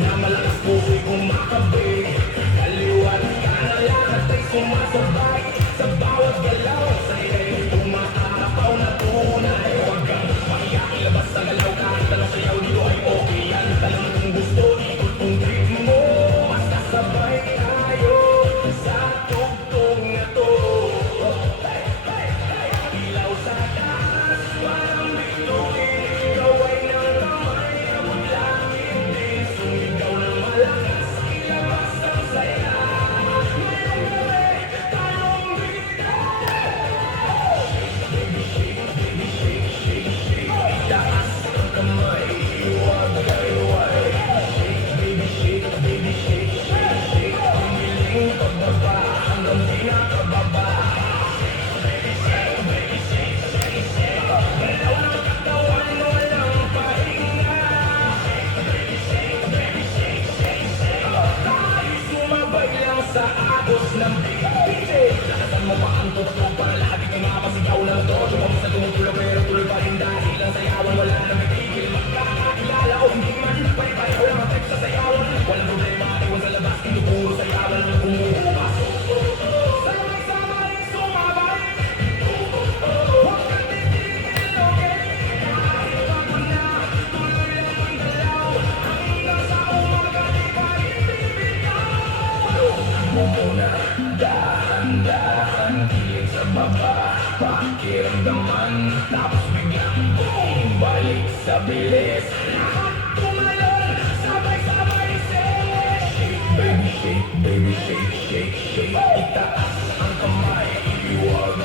na malakas puso'y kumakabig. Kaliwat kanan at ay sumasabay sa bawat galaw. Sa ilay umaapaw na tunay. Huwag kang mahiya, ilabas sa galaw. Kahit anong sayaw dito ay okay yan. Tanong kung gusto, ikot kung trip mo. Basta sabay tayo sa tugtog na to. Ilaw sa taas, parang bituin. Ikaw ay ng kamay, abot langit din. Sumigaw ng malakas, ilabas ang saya. Mayroon tayong bida. Baby shake, baby shake, shake, shake. Itaas ang kamay, iwag kayway. Shake, baby shake, baby shake, shake, shake. Humiling pagbaba hanggang pinakababa. Galaw ng katawan, walang pahinga. Tayo'y sumabay lang sa agos ng bibig. Lakasan mo pa ang tugtog para lahat ikay mapasigaw ng todo. Kung sa tumutulog pero tuloy pa rin dahil ang sayawan wala na magigil. Magkakakilala o hindi man, pare-pareho lang ang text sa sayawan. Walang problema, iwan sa labas, tinuturo sayawan ng bumubukas. Sabay-sabay sumabay. Huwag kang titigil, okay? Kahit pagod na, tuloy lang ang galaw. Hanggang sa umaga, di pa ibibitaw. Mo muna, dahan-dahan, kilig sa baba, pakiramdaman, tapos biglang boom, balik sa bilis. Lahat tumalon, sabay-sabay say, shake, baby shake, shake, shake. Itaas ang kamay, iwag